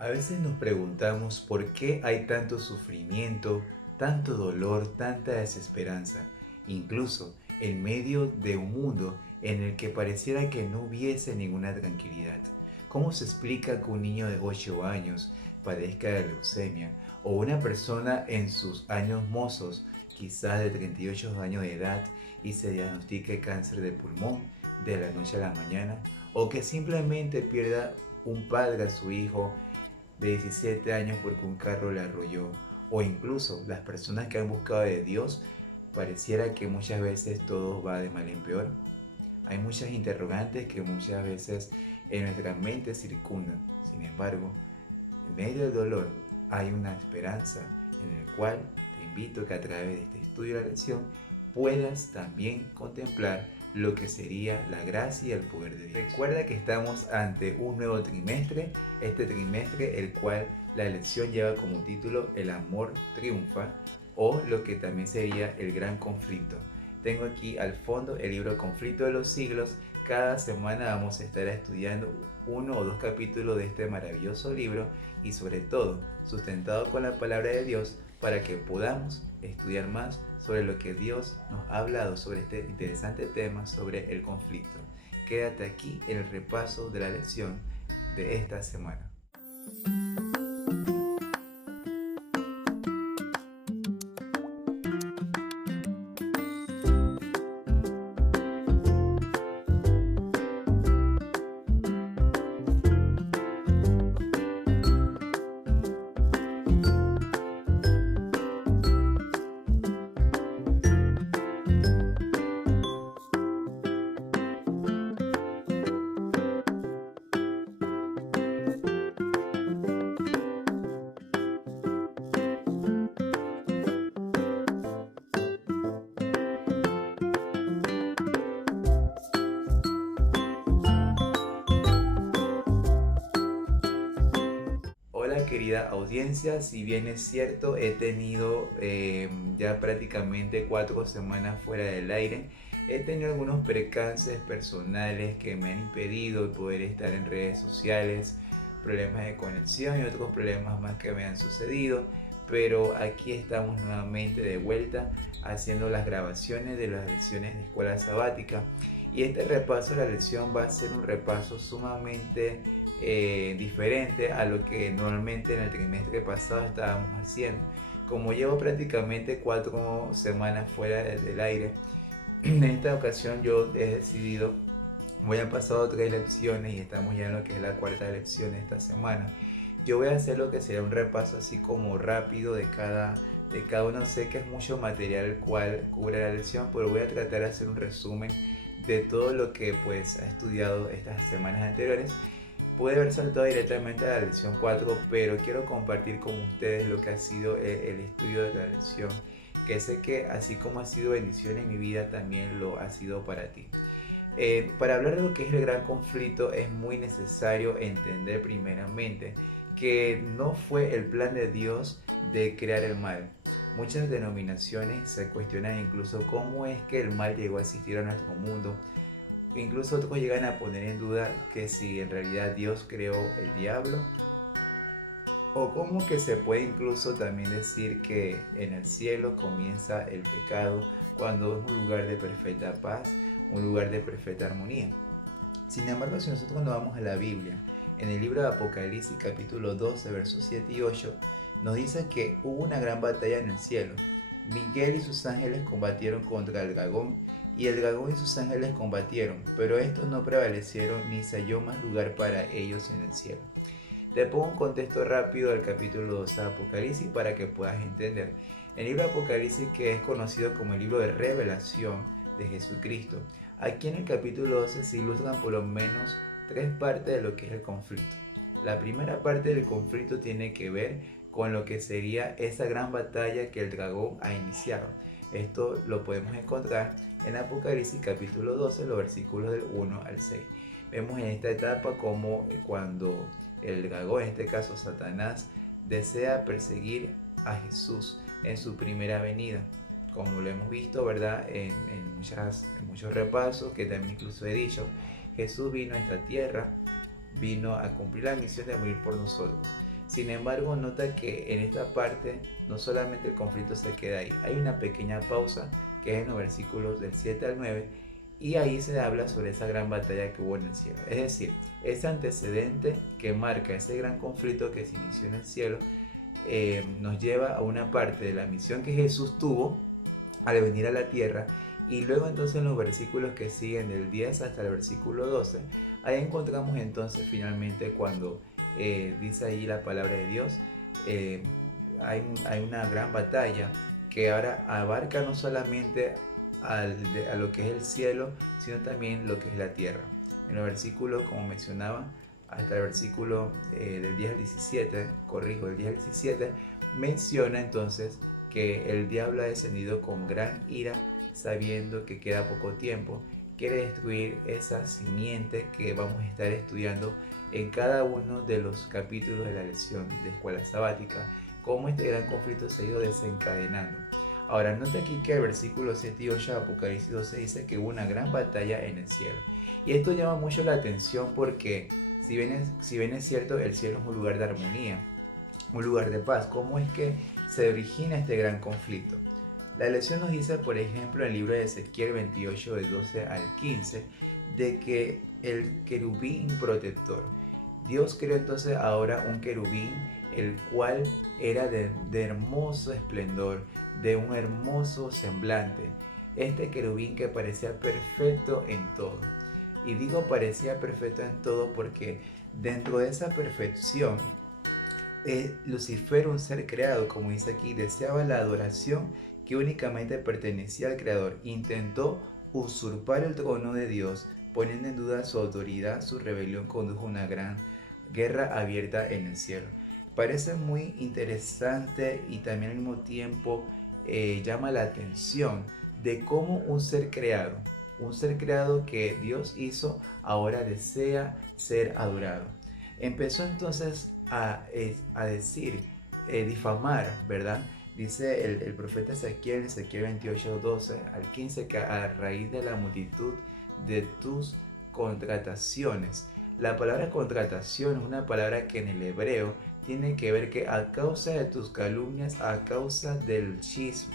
A veces nos preguntamos por qué hay tanto sufrimiento, tanto dolor, tanta desesperanza, incluso en medio de un mundo en el que pareciera que no hubiese ninguna tranquilidad. ¿Cómo se explica que un niño de 8 años padezca de leucemia o una persona en sus años mozos, quizás de 38 años de edad, y se diagnostique cáncer de pulmón de la noche a la mañana? ¿O que simplemente pierda un padre a su hijo de 17 años porque un carro le arrolló? O incluso las personas que han buscado de Dios, pareciera que muchas veces todo va de mal en peor. Hay muchas interrogantes que muchas veces en nuestra mente circundan. Sin embargo, en medio del dolor hay una esperanza en el cual te invito que a través de este estudio de la lección puedas también contemplar lo que sería la gracia y el poder de Dios. Recuerda que estamos ante un nuevo trimestre, este trimestre el cual la lección lleva como título El amor triunfa, o lo que también sería el gran conflicto. Tengo aquí al fondo el libro Conflicto de los Siglos. Cada semana vamos a estar estudiando uno o dos capítulos de este maravilloso libro y sobre todo sustentado con la palabra de Dios para que podamos estudiar más sobre lo que Dios nos ha hablado sobre este interesante tema sobre el conflicto. Quédate aquí en el repaso de la lección de esta semana. Hola querida audiencia, si bien es cierto, he tenido ya prácticamente 4 semanas fuera del aire. He tenido algunos percances personales que me han impedido poder estar en redes sociales, problemas de conexión y otros problemas más que me han sucedido. Pero aquí estamos nuevamente de vuelta haciendo las grabaciones de las lecciones de escuela sabática. Y este repaso de la lección va a ser un repaso sumamente diferente a lo que normalmente en el trimestre pasado estábamos haciendo. Como llevo prácticamente 4 semanas fuera del aire, en esta ocasión yo he decidido, voy a pasar 3 lecciones y estamos ya en lo que es la cuarta lección esta semana. Yo voy a hacer lo que será un repaso así como rápido de cada uno. Sé que es mucho material el cual cubre la lección, pero voy a tratar de hacer un resumen de todo lo que pues ha estudiado estas semanas anteriores. Pude haber saltado directamente a la lección 4, pero quiero compartir con ustedes lo que ha sido el estudio de la lección, que sé que así como ha sido bendición en mi vida, también lo ha sido para ti. Para hablar de lo que es el gran conflicto, es muy necesario entender primeramente que no fue el plan de Dios de crear el mal. Muchas denominaciones se cuestionan incluso cómo es que el mal llegó a existir a nuestro mundo. Incluso otros llegan a poner en duda que si en realidad Dios creó el diablo, o como que se puede incluso también decir que en el cielo comienza el pecado cuando es un lugar de perfecta paz, un lugar de perfecta armonía. Sin embargo, si nosotros nos vamos a la Biblia, en el libro de Apocalipsis capítulo 12 versos 7 y 8, nos dice que hubo una gran batalla en el cielo. Miguel y sus ángeles combatieron contra el dragón, y el dragón y sus ángeles combatieron, pero estos no prevalecieron ni se halló más lugar para ellos en el cielo. Te pongo un contexto rápido del capítulo 12 de Apocalipsis para que puedas entender. El libro de Apocalipsis, que es conocido como el libro de revelación de Jesucristo, aquí en el capítulo 12 se ilustran por lo menos 3 partes de lo que es el conflicto. La primera parte del conflicto tiene que ver con lo que sería esa gran batalla que el dragón ha iniciado. Esto lo podemos encontrar en Apocalipsis capítulo 12, los versículos del 1 al 6. Vemos en esta etapa como cuando el dragón, en este caso Satanás, desea perseguir a Jesús en su primera venida. Como lo hemos visto, ¿verdad? En muchos repasos que también incluso he dicho, Jesús vino a esta tierra, vino a cumplir la misión de morir por nosotros. Sin embargo, nota que en esta parte no solamente el conflicto se queda ahí, hay una pequeña pausa que es en los versículos del 7 al 9 y ahí se habla sobre esa gran batalla que hubo en el cielo. Es decir, ese antecedente que marca ese gran conflicto que se inició en el cielo nos lleva a una parte de la misión que Jesús tuvo al venir a la tierra. Y luego entonces en los versículos que siguen del 10 hasta el versículo 12, ahí encontramos entonces finalmente cuando dice ahí la palabra de Dios, hay una gran batalla que ahora abarca no solamente a lo que es el cielo, sino también lo que es la tierra. En los versículos, como mencionaba, hasta el versículo del 10 al 17, corrijo, el 10 al 17, menciona entonces que el diablo ha descendido con gran ira, sabiendo que queda poco tiempo, quiere destruir esa simiente que vamos a estar estudiando en cada uno de los capítulos de la lección de escuela sabática, cómo este gran conflicto se ha ido desencadenando. Ahora, nota aquí que el versículo 7 y 8 de Apocalipsis 12 dice que hubo una gran batalla en el cielo. Y esto llama mucho la atención porque, si bien es cierto, el cielo es un lugar de armonía, un lugar de paz. ¿Cómo es que se origina este gran conflicto? La lección nos dice, por ejemplo, en el libro de Ezequiel 28, del 12 al 15, de que el querubín protector, Dios creó entonces ahora un querubín, el cual era de hermoso esplendor, de un hermoso semblante. Este querubín que parecía perfecto en todo. Y digo parecía perfecto en todo porque dentro de esa perfección, Lucifer, un ser creado, como dice aquí, deseaba la adoración que únicamente pertenecía al Creador. Intentó usurpar el trono de Dios, poniendo en duda su autoridad. Su rebelión condujo a una gran guerra abierta en el cielo. Parece muy interesante y también al mismo tiempo llama la atención de cómo un ser creado que Dios hizo, ahora desea ser adorado. Empezó entonces a decir, difamar, ¿verdad? Dice el profeta Ezequiel 28, 12 al 15, que a raíz de la multitud de tus contrataciones. La palabra contratación es una palabra que en el hebreo tiene que ver que a causa de tus calumnias, a causa del chisme,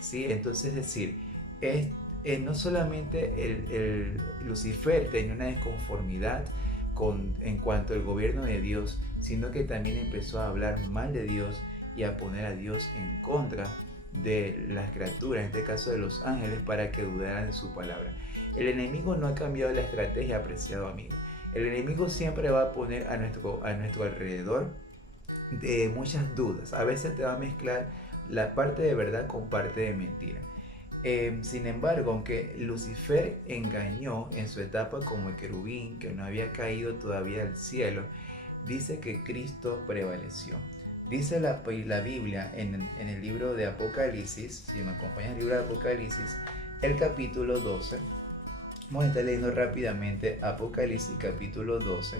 ¿sí? Entonces, es decir, no solamente el Lucifer tenía una desconformidad en cuanto al gobierno de Dios, sino que también empezó a hablar mal de Dios y a poner a Dios en contra de las criaturas, en este caso de los ángeles, para que dudaran de su palabra. El enemigo no ha cambiado la estrategia, apreciado amigo. El enemigo siempre va a poner a nuestro alrededor de muchas dudas. A veces te va a mezclar la parte de verdad con parte de mentira. Sin embargo, aunque Lucifer engañó en su etapa como el querubín, que no había caído todavía al cielo, dice que Cristo prevaleció. Dice la Biblia en el libro de Apocalipsis, si me acompaña el libro de Apocalipsis, el capítulo 12. Vamos a estar leyendo rápidamente Apocalipsis capítulo 12.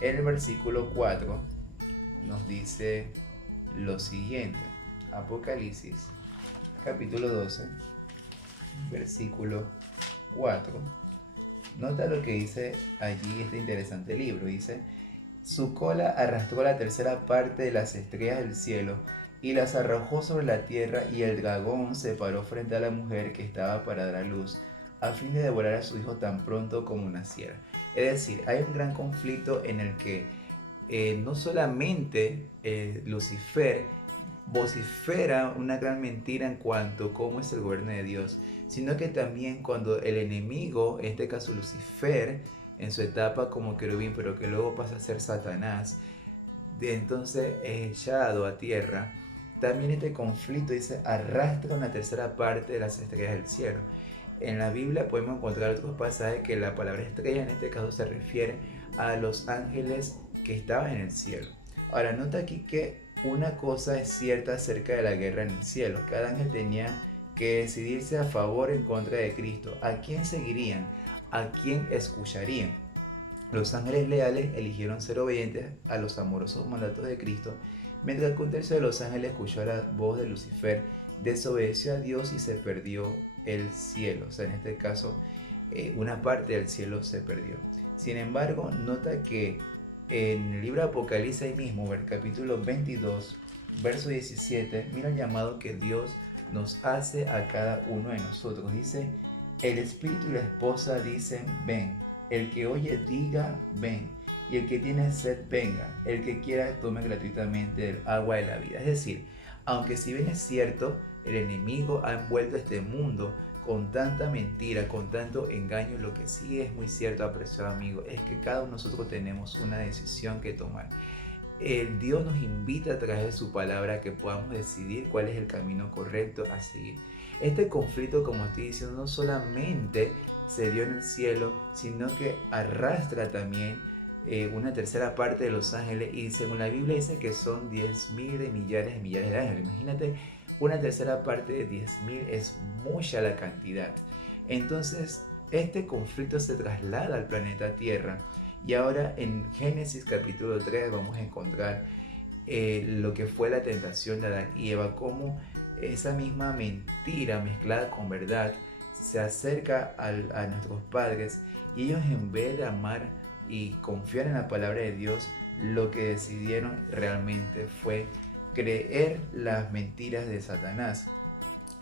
En el versículo 4 nos dice lo siguiente. Apocalipsis capítulo 12, versículo 4. Nota lo que dice allí este interesante libro. Dice: su cola arrastró la tercera parte de las estrellas del cielo y las arrojó sobre la tierra, y el dragón se paró frente a la mujer que estaba para dar a luz, a fin de devorar a su hijo tan pronto como naciera. Es decir, hay un gran conflicto en el que no solamente Lucifer vocifera una gran mentira en cuanto a cómo es el gobierno de Dios, sino que también cuando el enemigo, en este caso Lucifer, en su etapa como querubín, pero que luego pasa a ser Satanás, entonces es echado a tierra, también este conflicto dice arrastra una tercera parte de las estrellas del cielo. En la Biblia podemos encontrar otros pasajes que la palabra estrella en este caso se refiere a los ángeles que estaban en el cielo. Ahora, nota aquí que una cosa es cierta acerca de la guerra en el cielo. Cada ángel tenía que decidirse a favor o en contra de Cristo. ¿A quién seguirían? ¿A quién escucharían? Los ángeles leales eligieron ser obedientes a los amorosos mandatos de Cristo, mientras que un tercio de los ángeles escuchó la voz de Lucifer, desobedeció a Dios y se perdió el cielo. O sea, en este caso, una parte del cielo se perdió. Sin embargo, nota que en el libro de Apocalipsis ahí mismo, el capítulo 22, verso 17, mira el llamado que Dios nos hace a cada uno de nosotros. Dice, el espíritu y la esposa dicen, ven. El que oye diga, ven. Y el que tiene sed, venga. El que quiera, tome gratuitamente del agua de la vida. Es decir, aunque si bien es cierto, el enemigo ha envuelto este mundo con tanta mentira, con tanto engaño, lo que sí es muy cierto, apreciado amigo, es que cada uno de nosotros tenemos una decisión que tomar. El Dios nos invita a través de su palabra a que podamos decidir cuál es el camino correcto a seguir. Este conflicto, como estoy diciendo, no solamente se dio en el cielo, sino que arrastra también una tercera parte de los ángeles, y según la Biblia dice que son 10.000 de millares de ángeles. Imagínate, una tercera parte de 10.000 es mucha la cantidad. Entonces, este conflicto se traslada al planeta Tierra. Y ahora en Génesis capítulo 3 vamos a encontrar lo que fue la tentación de Adán y Eva, cómo esa misma mentira mezclada con verdad se acerca a nuestros padres, y ellos, en vez de amar y confiar en la palabra de Dios, lo que decidieron realmente fue creer las mentiras de Satanás.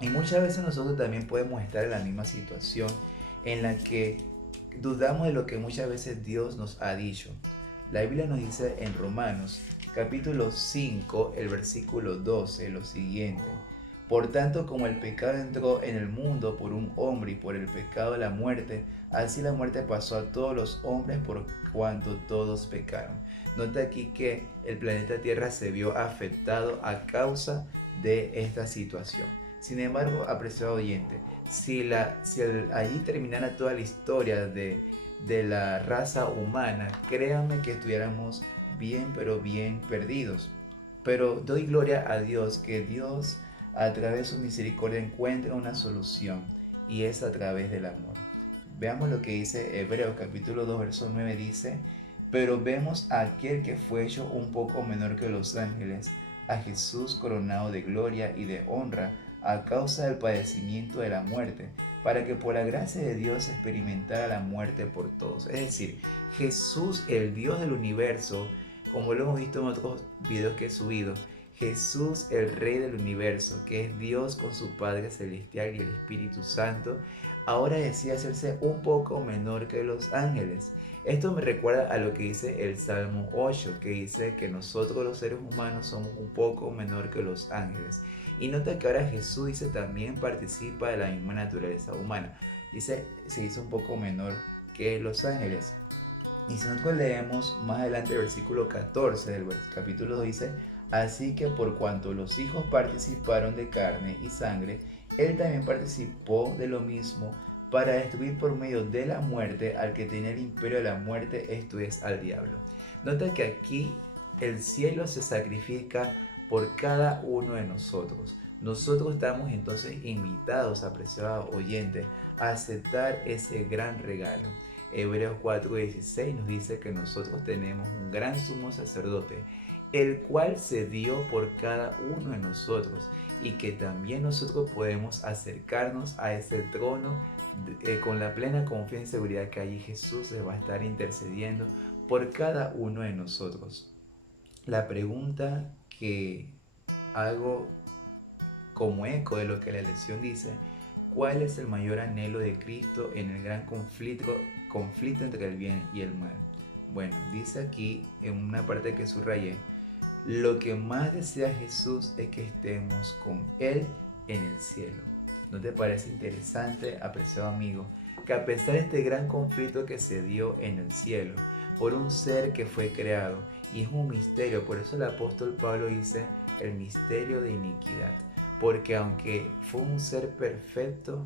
Y muchas veces nosotros también podemos estar en la misma situación en la que dudamos de lo que muchas veces Dios nos ha dicho. La Biblia nos dice en Romanos capítulo 5, el versículo 12, lo siguiente. Por tanto, como el pecado entró en el mundo por un hombre y por el pecado la muerte, así la muerte pasó a todos los hombres por cuanto todos pecaron. Nota aquí que el planeta Tierra se vio afectado a causa de esta situación. Sin embargo, apreciado oyente, si allí terminara toda la historia de la raza humana, créanme que estuviéramos bien, pero bien perdidos. Pero doy gloria a Dios, que Dios a través de su misericordia encuentra una solución, y es a través del amor. Veamos lo que dice Hebreos capítulo 2, verso 9, dice, pero vemos a aquel que fue hecho un poco menor que los ángeles, a Jesús coronado de gloria y de honra, a causa del padecimiento de la muerte, para que por la gracia de Dios experimentara la muerte por todos. Es decir, Jesús, el Dios del universo, como lo hemos visto en otros videos que he subido, Jesús, el Rey del universo, que es Dios con su Padre Celestial y el Espíritu Santo, ahora decide hacerse un poco menor que los ángeles. Esto me recuerda a lo que dice el Salmo 8, que dice que nosotros los seres humanos somos un poco menor que los ángeles. Y nota que ahora Jesús dice también participa de la misma naturaleza humana. Dice, se hizo un poco menor que los ángeles. Y si nosotros leemos más adelante el versículo 14 del capítulo 2, dice, así que por cuanto los hijos participaron de carne y sangre, él también participó de lo mismo, para destruir por medio de la muerte al que tenía el imperio de la muerte, esto es, al diablo. Nota que aquí el cielo se sacrifica por cada uno de nosotros. Nosotros estamos entonces invitados, apreciado oyente, a aceptar ese gran regalo. Hebreos 4:16 nos dice que nosotros tenemos un gran sumo sacerdote, el cual se dio por cada uno de nosotros, y que también nosotros podemos acercarnos a ese trono con la plena confianza y seguridad que allí Jesús les va a estar intercediendo por cada uno de nosotros. La pregunta que hago como eco de lo que la lección dice, ¿cuál es el mayor anhelo de Cristo en el gran conflicto entre el bien y el mal? Bueno, dice aquí en una parte que subrayé, lo que más desea Jesús es que estemos con Él en el cielo. ¿No te parece interesante, apreciado amigo, que a pesar de este gran conflicto que se dio en el cielo por un ser que fue creado, y es un misterio, por eso el apóstol Pablo dice el misterio de iniquidad, porque aunque fue un ser perfecto,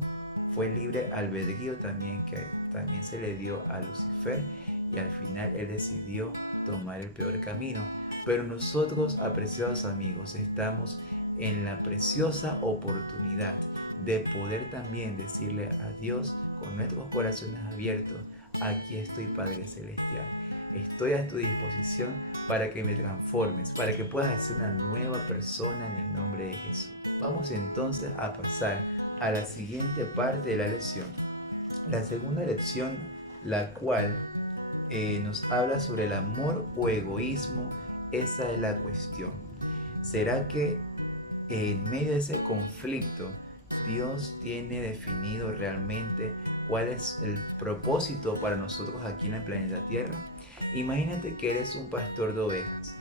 fue libre albedrío también, que también se le dio a Lucifer, y al final él decidió tomar el peor camino. Pero nosotros, apreciados amigos, estamos en la preciosa oportunidad de poder también decirle a Dios con nuestros corazones abiertos, aquí estoy, Padre Celestial. Estoy a tu disposición para que me transformes, para que puedas ser una nueva persona en el nombre de Jesús. Vamos entonces a pasar a la siguiente parte de la lección. La segunda lección, la cual nos habla sobre el amor o egoísmo. Esa es la cuestión. ¿Será que en medio de ese conflicto Dios tiene definido realmente cuál es el propósito para nosotros aquí en el planeta Tierra? Imagínate que eres un pastor de ovejas.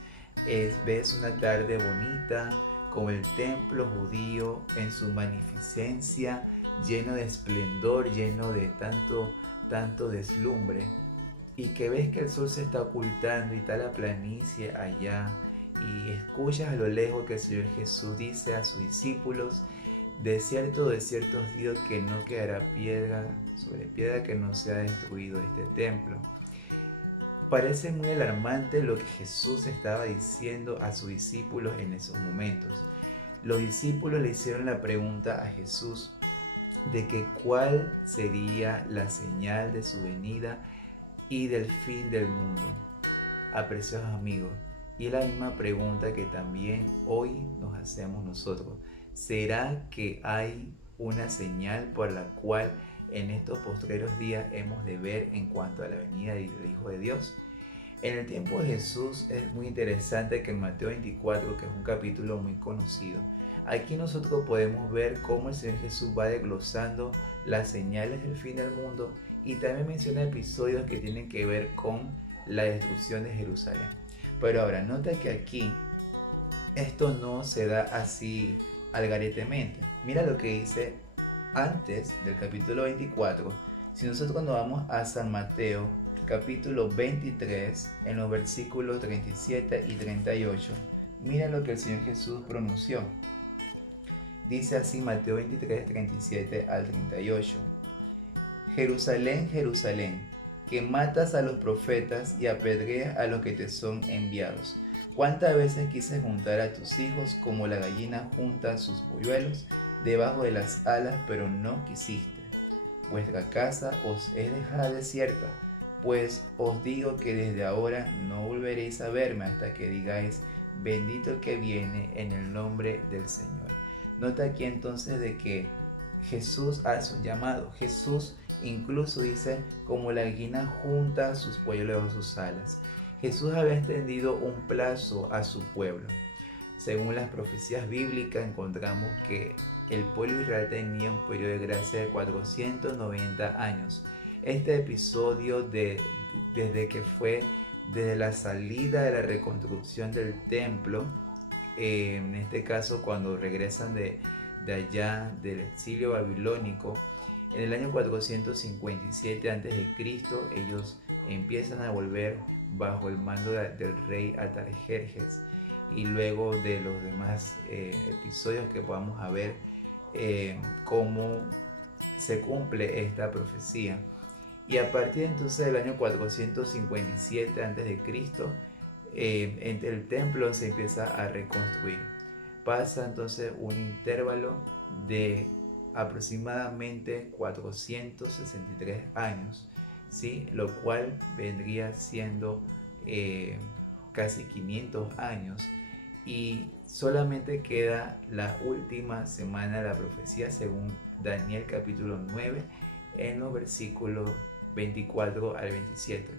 Ves una tarde bonita con el templo judío en su magnificencia, lleno de esplendor, lleno de tanto deslumbre, y que ves que el sol se está ocultando y está la planicie allá, y escuchas a lo lejos que el Señor Jesús dice a sus discípulos: de cierto os digo que no quedará piedra sobre piedra que no sea destruido este templo. Parece muy alarmante lo que Jesús estaba diciendo a sus discípulos en esos momentos. Los discípulos le hicieron la pregunta a Jesús de que cuál sería la señal de su venida y del fin del mundo. Apreciados amigos, y la misma pregunta que también hoy nos hacemos nosotros: ¿será que hay una señal por la cual en estos postreros días hemos de ver en cuanto a la venida del Hijo de Dios? En el tiempo de Jesús es muy interesante que en Mateo 24, que es un capítulo muy conocido, aquí nosotros podemos ver cómo el Señor Jesús va desglosando las señales del fin del mundo, y también menciona episodios que tienen que ver con la destrucción de Jerusalén. Pero ahora, nota que aquí esto no se da así algaretemente. Mira lo que dice antes del capítulo 24. Si nosotros nos vamos a San Mateo, capítulo 23, en los versículos 37 y 38, mira lo que el Señor Jesús pronunció. Dice así Mateo 23, 37 al 38. Jerusalén, Jerusalén, que matas a los profetas y apedreas a los que te son enviados. ¿Cuántas veces quise juntar a tus hijos como la gallina junta sus polluelos debajo de las alas, pero no quisiste? Vuestra casa os es dejada desierta, pues os digo que desde ahora no volveréis a verme hasta que digáis: bendito el que viene en el nombre del Señor. Nota aquí entonces de que Jesús hace un llamado. Jesús incluso dice: como la gallina junta sus polluelos a sus alas. Jesús había extendido un plazo a su pueblo. Según las profecías bíblicas encontramos que el pueblo de Israel tenía un periodo de gracia de 490 años. Este episodio desde la salida de la reconstrucción del templo, en este caso cuando regresan de allá del exilio babilónico, en el año 457 a.C., ellos empiezan a volver bajo el mando del rey Artajerjes, y luego de los demás episodios que podamos ver cómo se cumple esta profecía. Y a partir entonces del año 457 a.C., el templo se empieza a reconstruir. Pasa entonces un intervalo de aproximadamente 463 años, ¿sí? Lo cual vendría siendo casi 500 años, y solamente queda la última semana de la profecía según Daniel capítulo 9 en los versículos 24 al 27.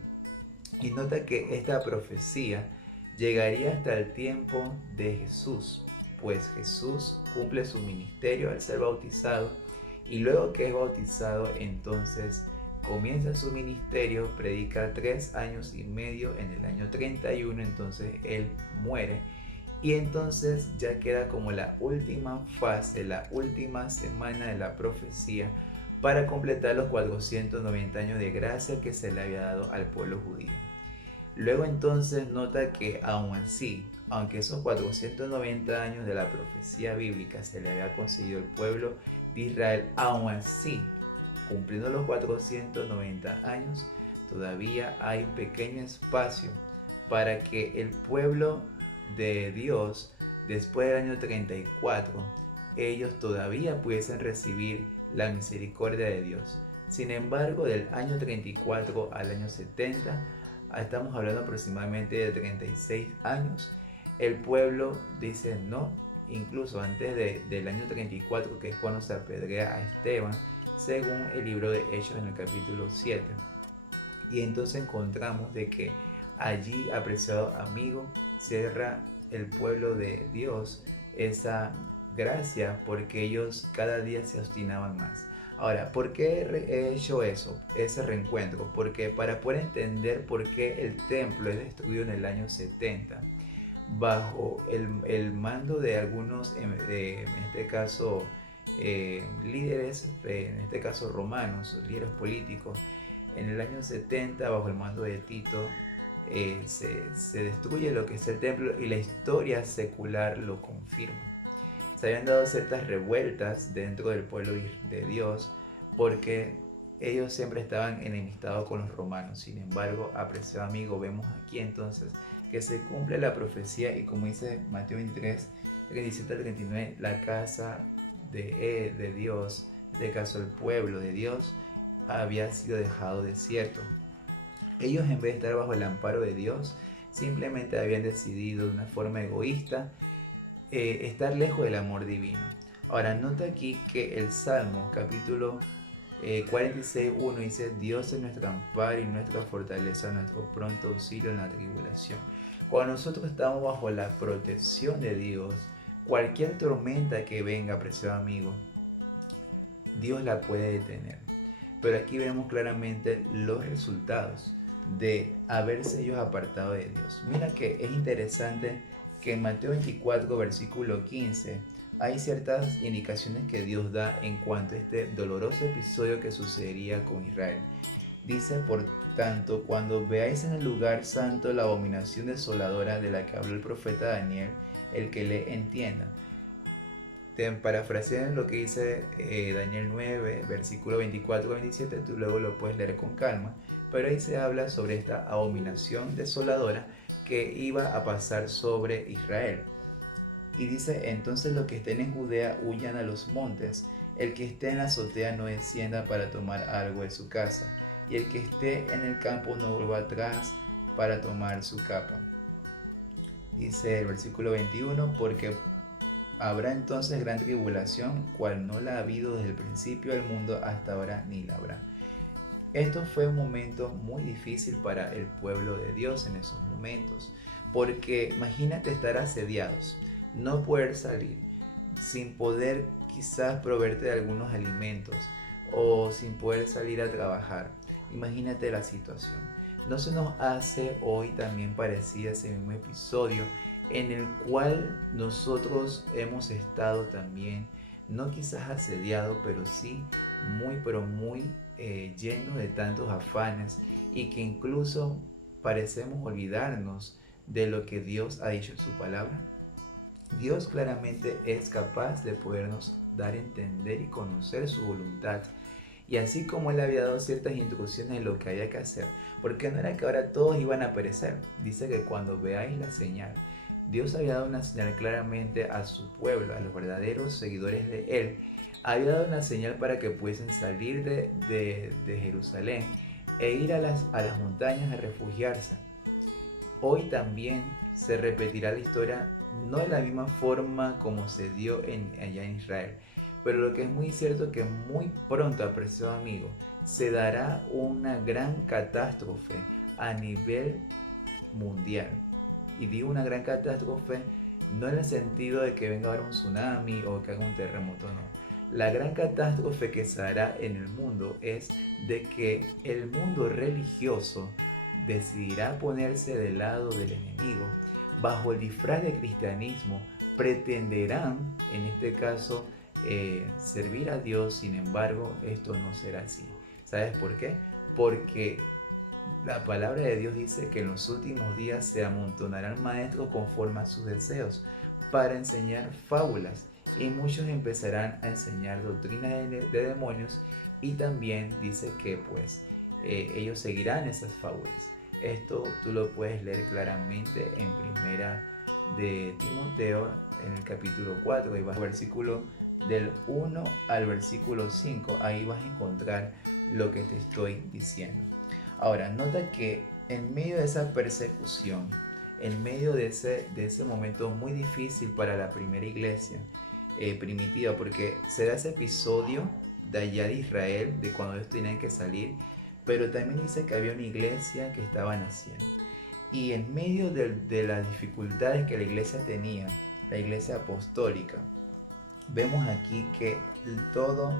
Y nota que esta profecía llegaría hasta el tiempo de Jesús, pues Jesús cumple su ministerio al ser bautizado, y luego que es bautizado entonces comienza su ministerio, predica 3 años y medio. En el año 31 entonces él muere, y entonces ya queda como la última fase, la última semana de la profecía para completar los 490 años de gracia que se le había dado al pueblo judío. Luego entonces nota que aún así, aunque esos 490 años de la profecía bíblica se le había concedido al pueblo de Israel, aún así, cumpliendo los 490 años, todavía hay un pequeño espacio para que el pueblo de Dios, después del año 34, ellos todavía pudiesen recibir la misericordia de Dios. Sin embargo, del año 34 al año 70, estamos hablando aproximadamente de 36 años, el pueblo dice no. Incluso antes del año 34, que es cuando se apedrea a Esteban, según el libro de Hechos en el capítulo 7. Y entonces encontramos de que allí, apreciado amigo, cierra el pueblo de Dios esa gracia porque ellos cada día se obstinaban más. Ahora, ¿por qué he hecho eso, ese reencuentro? Porque para poder entender por qué el templo es destruido en el año 70, bajo el mando de algunos, en este caso, líderes, en este caso romanos, líderes políticos, en el año 70, bajo el mando de Tito, se destruye lo que es el templo y la historia secular lo confirma. Se habían dado ciertas revueltas dentro del pueblo de Dios porque ellos siempre estaban enemistados con los romanos. Sin embargo, apreciado amigo, vemos aquí entonces que se cumple la profecía y como dice Mateo 23, 37 al 39, la casa de Dios, en este caso el pueblo de Dios, había sido dejado desierto. Ellos, en vez de estar bajo el amparo de Dios, simplemente habían decidido de una forma egoísta estar lejos del amor divino. Ahora, nota aquí que el Salmo, capítulo 46:1 dice: Dios es nuestro amparo y nuestra fortaleza, nuestro pronto auxilio en la tribulación. Cuando nosotros estamos bajo la protección de Dios, cualquier tormenta que venga, preciado amigo, Dios la puede detener. Pero aquí vemos claramente los resultados de haberse ellos apartado de Dios. Mira que es interesante que en Mateo 24, versículo 15, hay ciertas indicaciones que Dios da en cuanto a este doloroso episodio que sucedería con Israel. Dice: por tanto, cuando veáis en el lugar santo la abominación desoladora de la que habló el profeta Daniel, el que le entienda. Te parafrasean lo que dice Daniel 9, versículo 24-27, tú luego lo puedes leer con calma, pero ahí se habla sobre esta abominación desoladora que iba a pasar sobre Israel. Y dice: entonces los que estén en Judea huyan a los montes, el que esté en la azotea no descienda para tomar algo de su casa, y el que esté en el campo no vuelva atrás para tomar su capa. Dice el versículo 21, porque habrá entonces gran tribulación, cual no la ha habido desde el principio del mundo hasta ahora ni la habrá. Esto fue un momento muy difícil para el pueblo de Dios en esos momentos, porque imagínate estar asediados, no poder salir, sin poder quizás proveerte de algunos alimentos o sin poder salir a trabajar. Imagínate la situación. ¿No se nos hace hoy también parecida ese mismo episodio en el cual nosotros hemos estado también, no quizás asediados, pero sí muy, pero muy llenos de tantos afanes y que incluso parecemos olvidarnos de lo que Dios ha dicho en su palabra? Dios claramente es capaz de podernos dar a entender y conocer su voluntad. Y así como Él había dado ciertas instrucciones en lo que había que hacer, porque no era que ahora todos iban a perecer. Dice que cuando veáis la señal, Dios había dado una señal claramente a su pueblo, a los verdaderos seguidores de Él. Había dado una señal para que pudiesen salir de Jerusalén e ir a las montañas a refugiarse. Hoy también se repetirá la historia, no de la misma forma como se dio allá en Israel, pero lo que es muy cierto es que muy pronto, apreciado amigo, se dará una gran catástrofe a nivel mundial. Y digo una gran catástrofe no en el sentido de que venga a haber un tsunami o que haga un terremoto, no. La gran catástrofe que se hará en el mundo es de que el mundo religioso decidirá ponerse del lado del enemigo. Bajo el disfraz de cristianismo pretenderán, en este caso, servir a Dios. Sin embargo, esto no será así. ¿Sabes por qué? Porque la palabra de Dios dice que en los últimos días se amontonarán maestros conforme a sus deseos para enseñar fábulas, y muchos empezarán a enseñar doctrinas de demonios, y también dice que pues ellos seguirán esas fábulas. Esto tú lo puedes leer claramente en primera de Timoteo en el capítulo 4, y vas al versículo del 1 al versículo 5, ahí vas a encontrar lo que te estoy diciendo. Ahora, nota que en medio de esa persecución, en medio de ese momento muy difícil para la primera iglesia primitiva, porque se da ese episodio de allá de Israel, de cuando ellos tenían que salir, pero también dice que había una iglesia que estaba naciendo. Y en medio de las dificultades que la iglesia tenía, la iglesia apostólica, vemos aquí que todo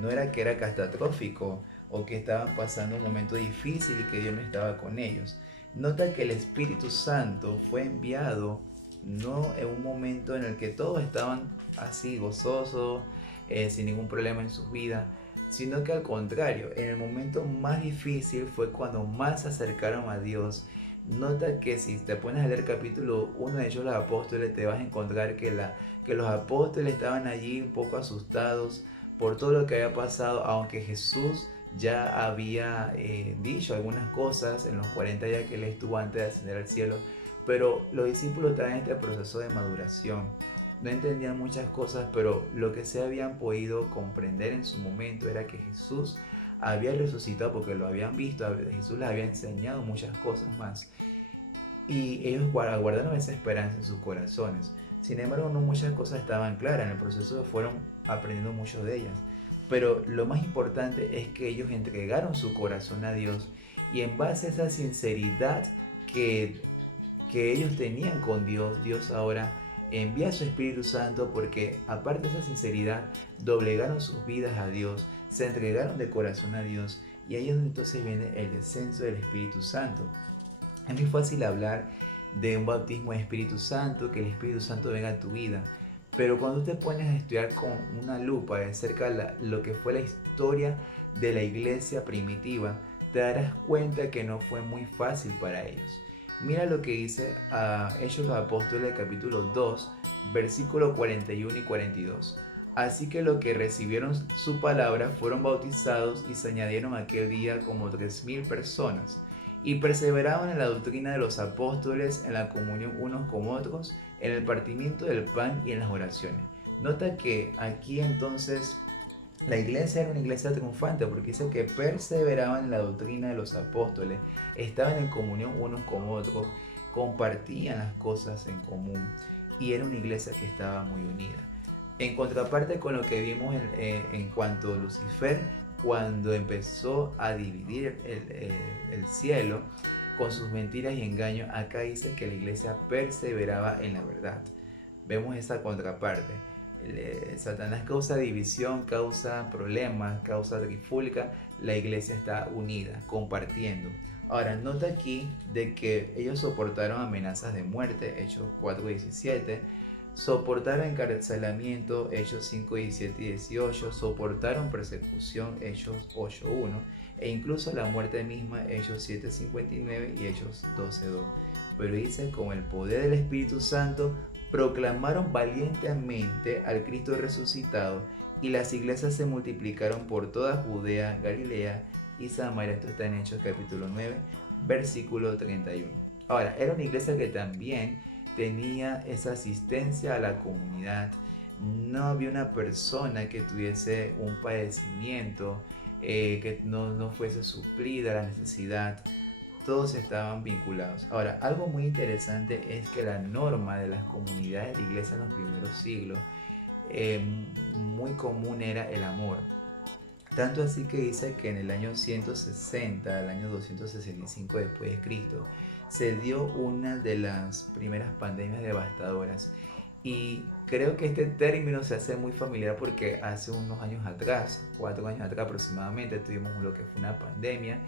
no era que era catastrófico o que estaban pasando un momento difícil y que Dios no estaba con ellos. Nota que el Espíritu Santo fue enviado no en un momento en el que todos estaban así gozosos, sin ningún problema en sus vidas, sino que al contrario, en el momento más difícil fue cuando más se acercaron a Dios. Nota que si te pones a leer capítulo 1 de Hechos de los Apóstoles, te vas a encontrar que los apóstoles estaban allí un poco asustados por todo lo que había pasado, aunque Jesús ya había dicho algunas cosas en los 40 días que él estuvo antes de ascender al cielo, pero los discípulos estaban en este proceso de maduración. No entendían muchas cosas, pero lo que se habían podido comprender en su momento era que Jesús había resucitado porque lo habían visto, Jesús les había enseñado muchas cosas más. Y ellos guardaron esa esperanza en sus corazones. Sin embargo, no muchas cosas estaban claras, en el proceso fueron aprendiendo mucho de ellas. Pero lo más importante es que ellos entregaron su corazón a Dios y en base a esa sinceridad que, que ellos tenían con Dios, Dios ahora envía a su Espíritu Santo porque aparte de esa sinceridad, doblegaron sus vidas a Dios, se entregaron de corazón a Dios y ahí es donde entonces viene el descenso del Espíritu Santo. Es muy fácil hablar de un bautismo de Espíritu Santo, que el Espíritu Santo venga a tu vida. Pero cuando te pones a estudiar con una lupa de cerca lo que fue la historia de la iglesia primitiva, te darás cuenta que no fue muy fácil para ellos. Mira lo que dice Hechos los Apóstoles capítulo 2, versículo 41 y 42. Así que los que recibieron su palabra fueron bautizados y se añadieron aquel día como 3000 personas. Y perseveraban en la doctrina de los apóstoles, en la comunión unos con otros, en el partimiento del pan y en las oraciones. Nota que aquí entonces la iglesia era una iglesia triunfante porque dice que perseveraban en la doctrina de los apóstoles, estaban en comunión unos con otros, compartían las cosas en común y era una iglesia que estaba muy unida. En contraparte con lo que vimos en cuanto a Lucifer, cuando empezó a dividir el cielo con sus mentiras y engaños, acá dice que la iglesia perseveraba en la verdad. Vemos esa contraparte. Satanás causa división, causa problemas, causa trifulca. La iglesia está unida, compartiendo. Ahora, nota aquí de que ellos soportaron amenazas de muerte, Hechos 4:17. Soportaron encarcelamiento, Hechos 5, 17 y 18, soportaron persecución, Hechos 8:1, e incluso la muerte misma, Hechos 7:59 y Hechos 12:2. Pero dice, con el poder del Espíritu Santo, proclamaron valientemente al Cristo resucitado, y las iglesias se multiplicaron por toda Judea, Galilea y Samaria. Esto está en Hechos capítulo 9, versículo 31. Ahora, era una iglesia que también tenía esa asistencia a la comunidad. No había una persona que tuviese un padecimiento, que no fuese suplida la necesidad. Todos estaban vinculados. Ahora, algo muy interesante es que la norma de las comunidades de iglesia en los primeros siglos, muy común era el amor. Tanto así que dice que en el año 160, el año 265 después de Cristo, se dio una de las primeras pandemias devastadoras. Y creo que este término se hace muy familiar porque hace unos años atrás, 4 años atrás aproximadamente, tuvimos lo que fue una pandemia.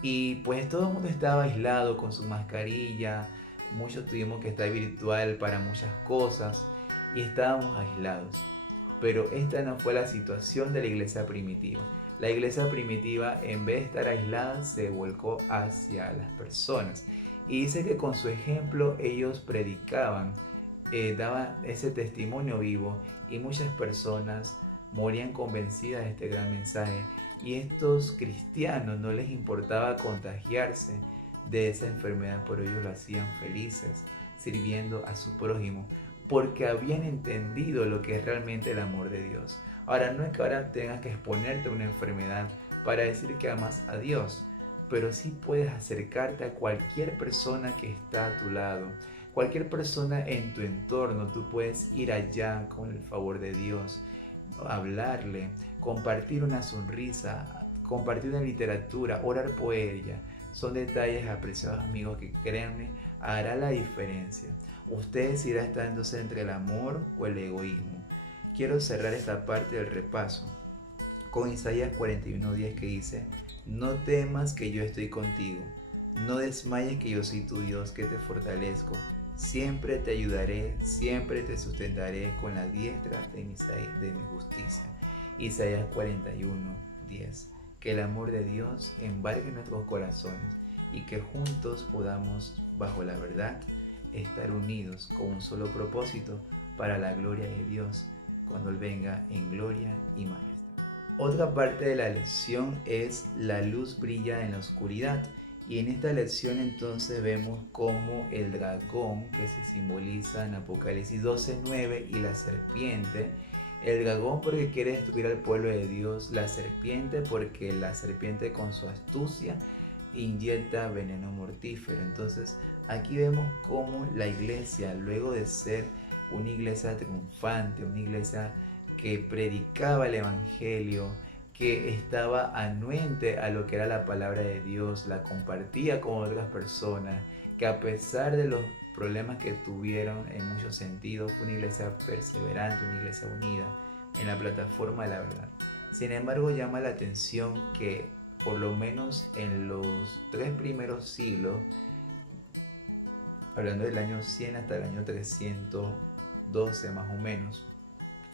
Y pues todo el mundo estaba aislado con su mascarilla, muchos tuvimos que estar virtual para muchas cosas y estábamos aislados. Pero esta no fue la situación de la iglesia primitiva. La iglesia primitiva, en vez de estar aislada, se volcó hacia las personas. Y dice que con su ejemplo ellos predicaban, daban ese testimonio vivo y muchas personas morían convencidas de este gran mensaje. Y estos cristianos no les importaba contagiarse de esa enfermedad, por ellos lo hacían felices, sirviendo a su prójimo, porque habían entendido lo que es realmente el amor de Dios. Ahora, no es que ahora tengas que exponerte a una enfermedad para decir que amas a Dios, pero sí puedes acercarte a cualquier persona que está a tu lado, cualquier persona en tu entorno. Tú puedes ir allá con el favor de Dios, hablarle, compartir una sonrisa, compartir una literatura, orar por ella. Son detalles, apreciados amigos, que créanme, hará la diferencia. Usted decidirá estar entonces entre el amor o el egoísmo. Quiero cerrar esta parte del repaso con Isaías 41:10 que dice: no temas que yo estoy contigo, no desmayes que yo soy tu Dios que te fortalezco. Siempre te ayudaré, siempre te sustentaré con la diestra de mi justicia. Isaías 41:10. Que el amor de Dios embargue nuestros corazones y que juntos podamos, bajo la verdad, estar unidos con un solo propósito para la gloria de Dios cuando Él venga en gloria y majestad. Otra parte de la lección es la luz brilla en la oscuridad. Y en esta lección entonces vemos cómo el dragón, que se simboliza en Apocalipsis 12:9, y la serpiente, el dragón porque quiere destruir al pueblo de Dios, la serpiente porque la serpiente con su astucia inyecta veneno mortífero. Entonces aquí vemos cómo la iglesia, luego de ser una iglesia triunfante, una iglesia que predicaba el evangelio, que estaba anuente a lo que era la palabra de Dios, la compartía con otras personas, que a pesar de los problemas que tuvieron en muchos sentidos, fue una iglesia perseverante, una iglesia unida en la plataforma de la verdad. Sin embargo, llama la atención que por lo menos en los 3 primeros siglos, hablando del año 100 hasta el año 312 más o menos,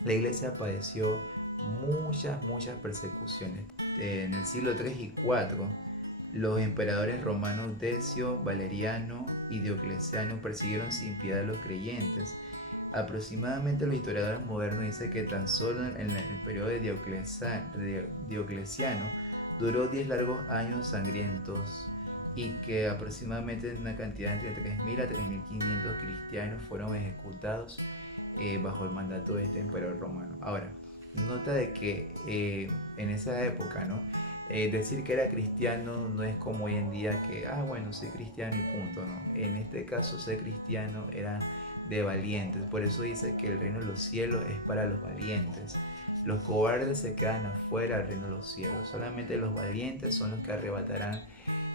la iglesia padeció muchas persecuciones. En el siglo 3 y 4, los emperadores romanos Decio, Valeriano y Diocleciano persiguieron sin piedad a los creyentes. Aproximadamente los historiadores modernos dicen que tan solo en el periodo de Diocleciano duró 10 largos años sangrientos y que aproximadamente una cantidad entre 3.000 a 3.500 cristianos fueron ejecutados bajo el mandato de este emperador romano. Ahora, nota de que en esa época, ¿no? Decir que era cristiano no es como hoy en día que, bueno, soy cristiano y punto, ¿no? En este caso, ser cristiano era de valientes. Por eso dice que el reino de los cielos es para los valientes. Los cobardes se quedan afuera del reino de los cielos. Solamente los valientes son los que arrebatarán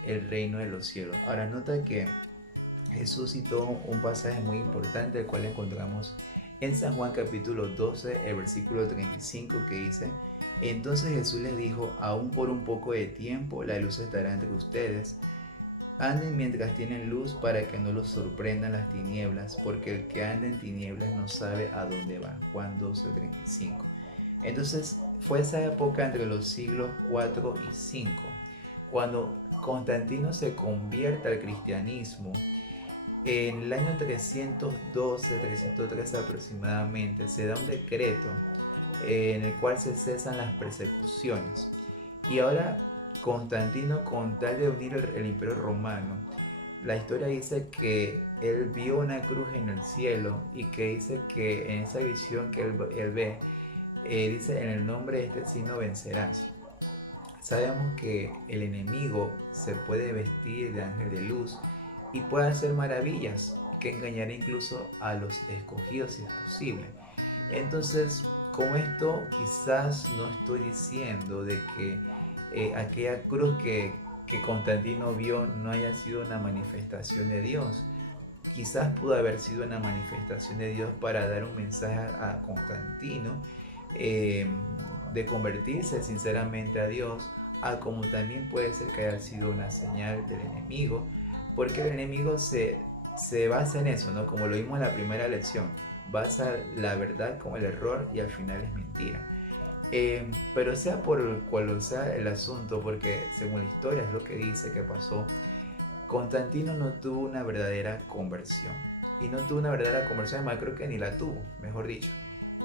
el reino de los cielos. Ahora, nota que Jesús citó un pasaje muy importante, el cual encontramos en San Juan capítulo 12, el versículo 35, que dice: entonces Jesús les dijo, aún por un poco de tiempo la luz estará entre ustedes. Anden mientras tienen luz para que no los sorprendan las tinieblas, porque el que anda en tinieblas no sabe a dónde va. Juan 12:35. Entonces fue esa época entre los siglos 4 y 5, cuando Constantino se convierte al cristianismo. En el año 312, 313 aproximadamente, se da un decreto en el cual se cesan las persecuciones. Y ahora Constantino, con tal de unir el imperio romano, la historia dice que él vio una cruz en el cielo y que dice que en esa visión que él ve, dice: en el nombre de este signo vencerás. Sabemos que el enemigo se puede vestir de ángel de luz y puede hacer maravillas que engañará incluso a los escogidos si es posible. Entonces, con esto quizás no estoy diciendo de que aquella cruz que Constantino vio no haya sido una manifestación de Dios. Quizás pudo haber sido una manifestación de Dios para dar un mensaje a Constantino de convertirse sinceramente a Dios, como también puede ser que haya sido una señal del enemigo, porque el enemigo se basa en eso, ¿no? Como lo vimos en la primera lección, basa la verdad como el error y al final es mentira. Pero sea por cual sea el asunto, porque según la historia es lo que dice que pasó, Constantino no tuvo una verdadera conversión. Y no tuvo una verdadera conversión, además creo que ni la tuvo, mejor dicho,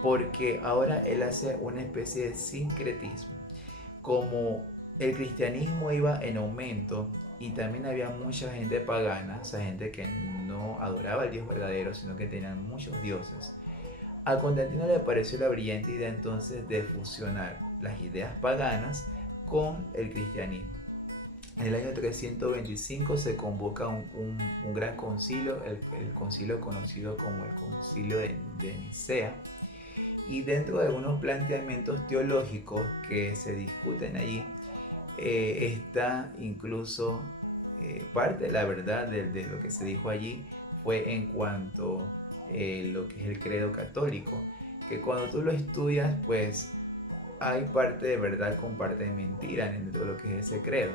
porque ahora él hace una especie de sincretismo. Como el cristianismo iba en aumento y también había mucha gente pagana, o sea, gente que no adoraba al Dios verdadero, sino que tenían muchos dioses, a Constantino le pareció la brillante idea entonces de fusionar las ideas paganas con el cristianismo. En el año 325 se convoca un gran concilio, el concilio conocido como el concilio de Nicea, y dentro de algunos planteamientos teológicos que se discuten allí, está incluso parte de la verdad de lo que se dijo allí fue en cuanto lo que es el credo católico, que cuando tú lo estudias, pues hay parte de verdad con parte de mentira dentro de lo que es ese credo.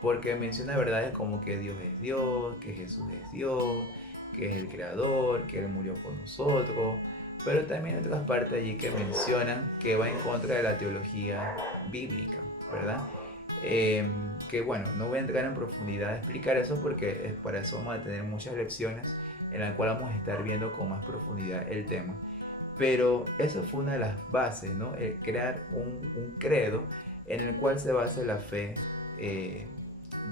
Porque menciona verdades como que Dios es Dios, que Jesús es Dios, que es el creador, que Él murió por nosotros. Pero también hay otras partes allí que mencionan que va en contra de la teología bíblica, ¿verdad? Que bueno, no voy a entrar en profundidad a explicar eso porque para eso vamos a tener muchas lecciones en las cuales vamos a estar viendo con más profundidad el tema. Pero eso fue una de las bases, ¿no? El crear un credo en el cual se basa la fe eh,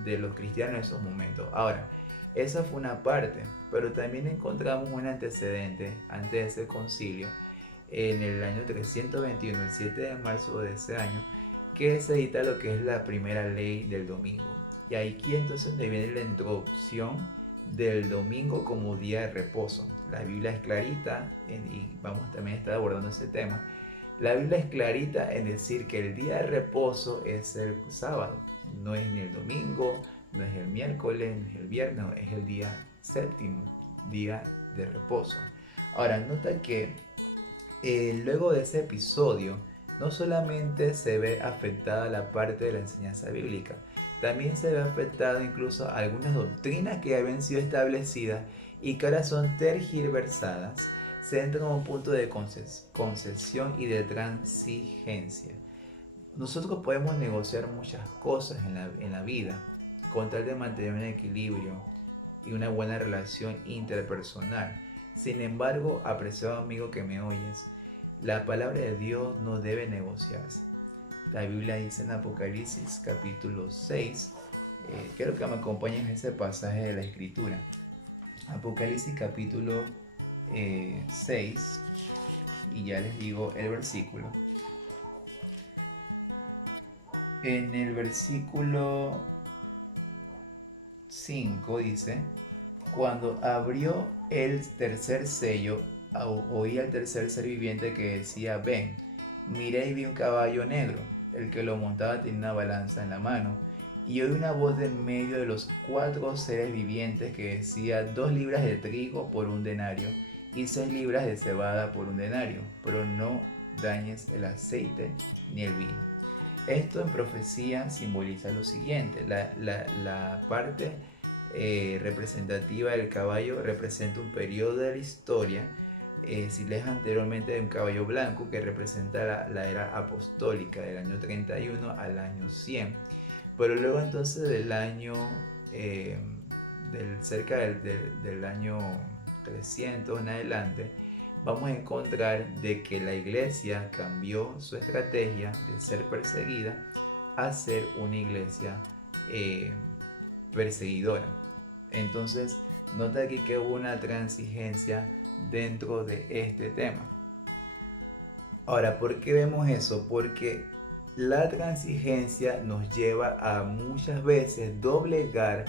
de los cristianos en esos momentos. Ahora, esa fue una parte, pero también encontramos un antecedente antes de ese concilio, en el año 321, el 7 de marzo de ese año, que se edita lo que es la primera ley del domingo. Y aquí entonces viene la introducción del domingo como día de reposo. La Biblia es clarita y vamos también a estar abordando ese tema. La Biblia es clarita en decir que el día de reposo es el sábado, no es ni el domingo, no es el miércoles, no es el viernes, no, es el día séptimo, día de reposo. Ahora, nota que luego de ese episodio, no solamente se ve afectada la parte de la enseñanza bíblica, también se ve afectada incluso algunas doctrinas que habían sido establecidas y que ahora son tergiversadas, se entra en un punto de concesión y de transigencia. Nosotros podemos negociar muchas cosas en la vida con tal de mantener un equilibrio y una buena relación interpersonal. Sin embargo, apreciado amigo que me oyes, la palabra de Dios no debe negociarse. La Biblia dice en Apocalipsis capítulo 6, quiero que me acompañen a ese pasaje de la Escritura. Apocalipsis capítulo 6, y ya les digo el versículo. En el versículo 5 dice: cuando abrió el tercer sello, oí al tercer ser viviente que decía: ven. Miré y vi un caballo negro. El que lo montaba tenía una balanza en la mano. Y oí una voz de en medio de los cuatro seres vivientes que decía: 2 libras de trigo por un denario y 6 libras de cebada por un denario, pero no dañes el aceite ni el vino. Esto en profecía simboliza lo siguiente: la parte representativa del caballo representa un periodo de la historia. Si lees anteriormente, de un caballo blanco que representa la era apostólica del año 31 al año 100, pero luego entonces del año cerca del año 300 en adelante, vamos a encontrar de que la iglesia cambió su estrategia de ser perseguida a ser una iglesia perseguidora. Entonces, nota aquí que hubo una transigencia dentro de este tema. Ahora, ¿por qué vemos eso? Porque la transigencia nos lleva a muchas veces doblegar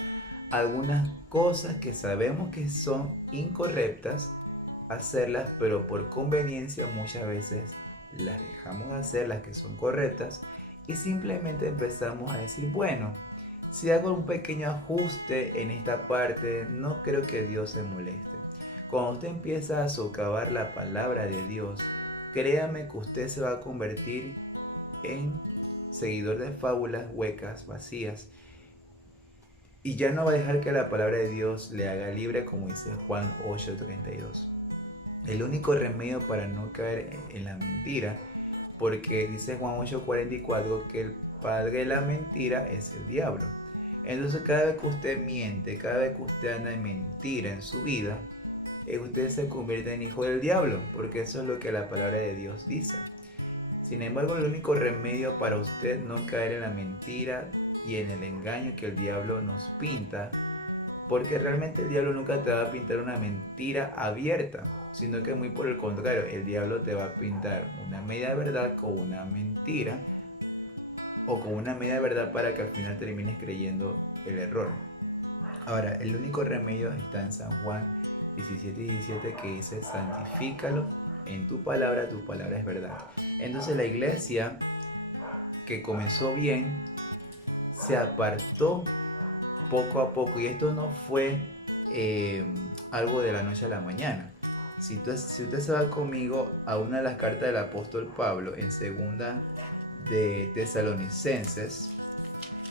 algunas cosas que sabemos que son incorrectas, hacerlas, pero por conveniencia muchas veces las dejamos de hacer, las que son correctas, y simplemente empezamos a decir: bueno, si hago un pequeño ajuste en esta parte, no creo que Dios se moleste. Cuando usted empieza a socavar la palabra de Dios, créame que usted se va a convertir en seguidor de fábulas huecas, vacías, y ya no va a dejar que la palabra de Dios le haga libre, como dice Juan 8:32. El único remedio para no caer en la mentira, porque dice Juan 8:44 que el padre de la mentira es el diablo. Entonces cada vez que usted miente, cada vez que usted anda en mentira en su vida, usted se convierte en hijo del diablo, porque eso es lo que la palabra de Dios dice. Sin embargo, el único remedio para usted no caer en la mentira y en el engaño que el diablo nos pinta, porque realmente el diablo nunca te va a pintar una mentira abierta, sino que muy por el contrario, el diablo te va a pintar una media verdad con una mentira, o con una media verdad para que al final termines creyendo el error. Ahora, el único remedio está en San Juan 17:17, que dice: santifícalo en tu palabra es verdad. Entonces la iglesia que comenzó bien se apartó poco a poco, y esto no fue algo de la noche a la mañana. Si usted se va conmigo a una de las cartas del apóstol Pablo, en segunda de Tesalonicenses,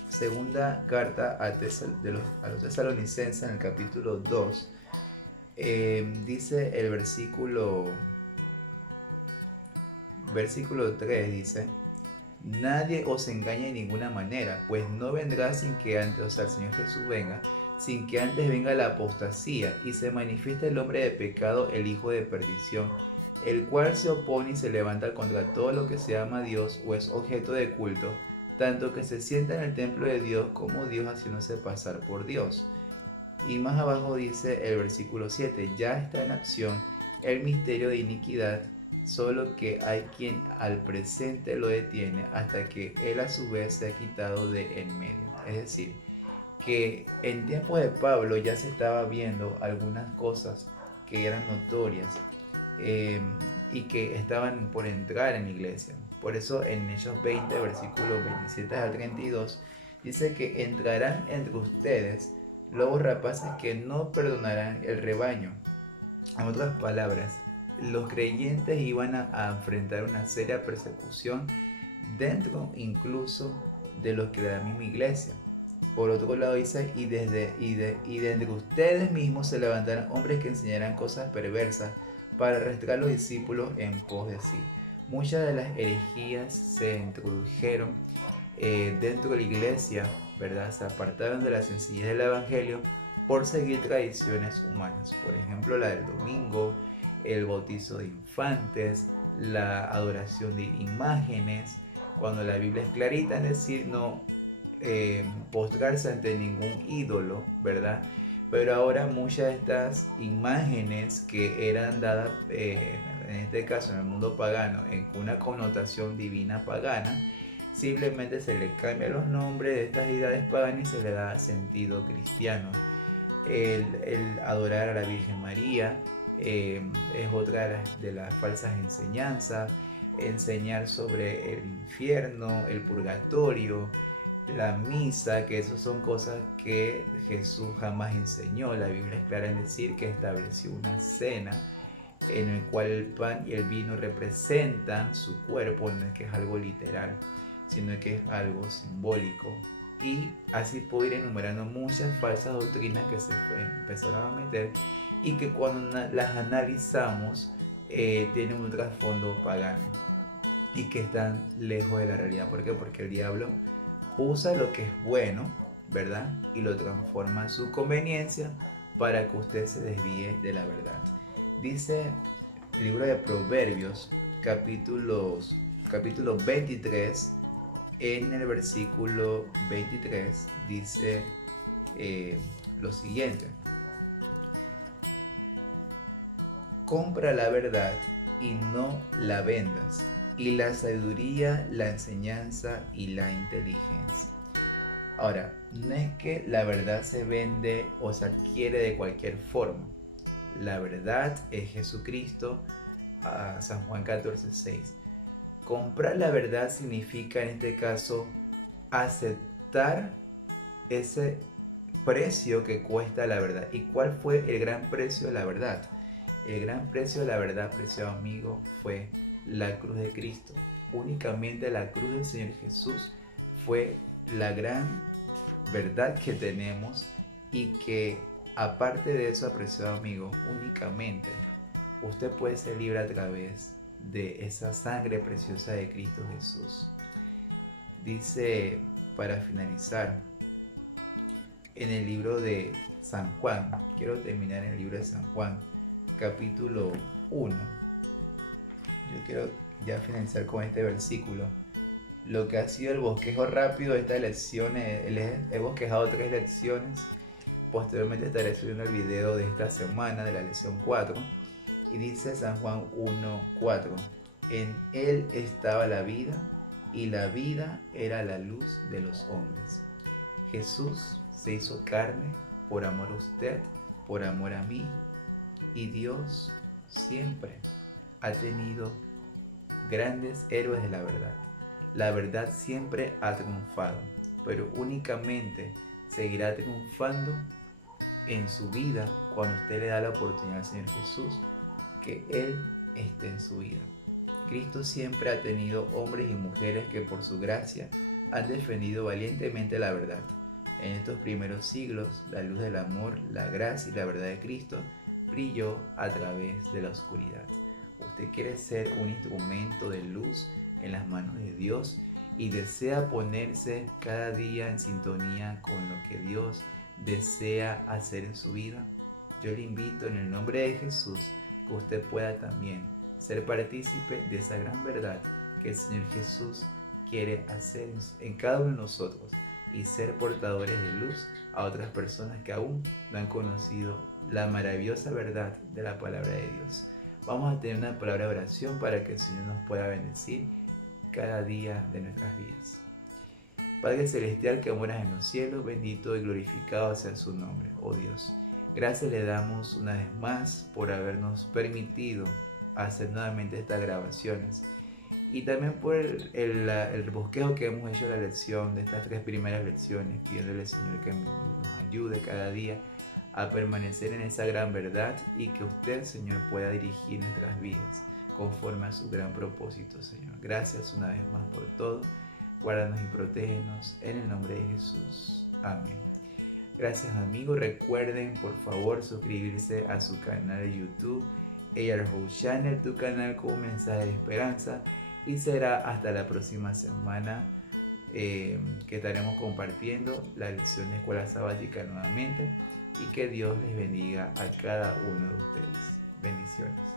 segunda carta a los tesalonicenses, en el capítulo 2, dice el versículo 3, dice: nadie os engañe de ninguna manera, pues no vendrá sin que antes, o sea, el Señor Jesús venga, sin que antes venga la apostasía y se manifieste el hombre de pecado, el hijo de perdición, el cual se opone y se levanta contra todo lo que se llama Dios o es objeto de culto, tanto que se sienta en el templo de Dios como Dios, haciéndose pasar por Dios. Y más abajo dice el versículo 7: ya está en acción el misterio de iniquidad, solo que hay quien al presente lo detiene hasta que él a su vez se ha quitado de en medio. Es decir, que en tiempo de Pablo ya se estaba viendo algunas cosas que eran notorias, y que estaban por entrar en la iglesia. Por eso en Hechos 20, versículos 27 al 32, dice que entrarán entre ustedes lobos rapaces que no perdonarán el rebaño. En otras palabras, los creyentes iban a enfrentar una seria persecución dentro incluso de los que de la misma iglesia. Por otro lado dice: y de entre ustedes mismos se levantarán hombres que enseñarán cosas perversas para arrastrar a los discípulos en pos de sí. Muchas de las herejías se introdujeron dentro de la iglesia, ¿verdad? Se apartaron de la sencillez del evangelio por seguir tradiciones humanas. Por ejemplo, la del domingo, el bautizo de infantes, la adoración de imágenes, cuando la Biblia es clarita en decir no postrarse ante ningún ídolo, ¿verdad? Pero ahora muchas de estas imágenes que eran dadas, en este caso en el mundo pagano, en una connotación divina pagana, simplemente se le cambia los nombres de estas deidades paganas y se le da sentido cristiano. El adorar a la Virgen María es otra de las falsas enseñanzas. Enseñar sobre el infierno, el purgatorio, la misa, que eso son cosas que Jesús jamás enseñó. La Biblia es clara en decir que estableció una cena en el cual el pan y el vino representan su cuerpo, no es que es algo literal, sino que es algo simbólico. Y así puedo ir enumerando muchas falsas doctrinas que se empezaron a meter y que cuando las analizamos tienen un trasfondo pagano y que están lejos de la realidad. ¿Por qué? Porque el diablo usa lo que es bueno, ¿verdad? Y lo transforma a su conveniencia para que usted se desvíe de la verdad. Dice el libro de Proverbios, capítulo 23, en el versículo 23, dice lo siguiente: compra la verdad y no la vendas, y la sabiduría, la enseñanza y la inteligencia. Ahora, no es que la verdad se vende o se adquiere de cualquier forma. La verdad es Jesucristo, a San Juan 14:6. Comprar la verdad significa en este caso aceptar ese precio que cuesta la verdad. ¿Y cuál fue el gran precio de la verdad? El gran precio de la verdad, preciado amigo, fue la cruz de Cristo. Únicamente la cruz del Señor Jesús fue la gran verdad que tenemos, y que aparte de eso, apreciado amigo, únicamente usted puede ser libre a través de esa sangre preciosa de Cristo Jesús. Dice, para finalizar, en el libro de San Juan, quiero terminar en el libro de San Juan, capítulo 1. Yo quiero ya finalizar con este versículo. Lo que ha sido el bosquejo rápido de estas lecciones, he bosquejado 3 lecciones. Posteriormente estaré subiendo el video de esta semana, de la lección 4. Y dice San Juan 1:4: en él estaba la vida, y la vida era la luz de los hombres. Jesús se hizo carne por amor a usted, por amor a mí, y Dios siempre ha tenido grandes héroes de la verdad. La verdad siempre ha triunfado, pero únicamente seguirá triunfando en su vida cuando usted le da la oportunidad al Señor Jesús que Él esté en su vida. Cristo siempre ha tenido hombres y mujeres que por su gracia han defendido valientemente la verdad. En estos primeros siglos, la luz del amor, la gracia y la verdad de Cristo brilló a través de la oscuridad. Usted quiere ser un instrumento de luz en las manos de Dios y desea ponerse cada día en sintonía con lo que Dios desea hacer en su vida. Yo le invito en el nombre de Jesús que usted pueda también ser partícipe de esa gran verdad que el Señor Jesús quiere hacer en cada uno de nosotros y ser portadores de luz a otras personas que aún no han conocido la maravillosa verdad de la palabra de Dios. Vamos a tener una palabra de oración para que el Señor nos pueda bendecir cada día de nuestras vidas. Padre Celestial que moras en los cielos, bendito y glorificado sea su nombre, oh Dios. Gracias le damos una vez más por habernos permitido hacer nuevamente estas grabaciones y también por el bosquejo que hemos hecho de la lección, de estas 3 primeras lecciones, pidiéndole al Señor que nos ayude cada día a permanecer en esa gran verdad y que usted, Señor, pueda dirigir nuestras vidas conforme a su gran propósito, Señor. Gracias una vez más por todo. Guárdanos y protégenos en el nombre de Jesús. Amén. Gracias, amigos. Recuerden, por favor, suscribirse a su canal de YouTube, AR Hope Channel, tu canal con un mensaje de esperanza. Y será hasta la próxima semana que estaremos compartiendo la lección de escuela sabática nuevamente. Y que Dios les bendiga a cada uno de ustedes. Bendiciones.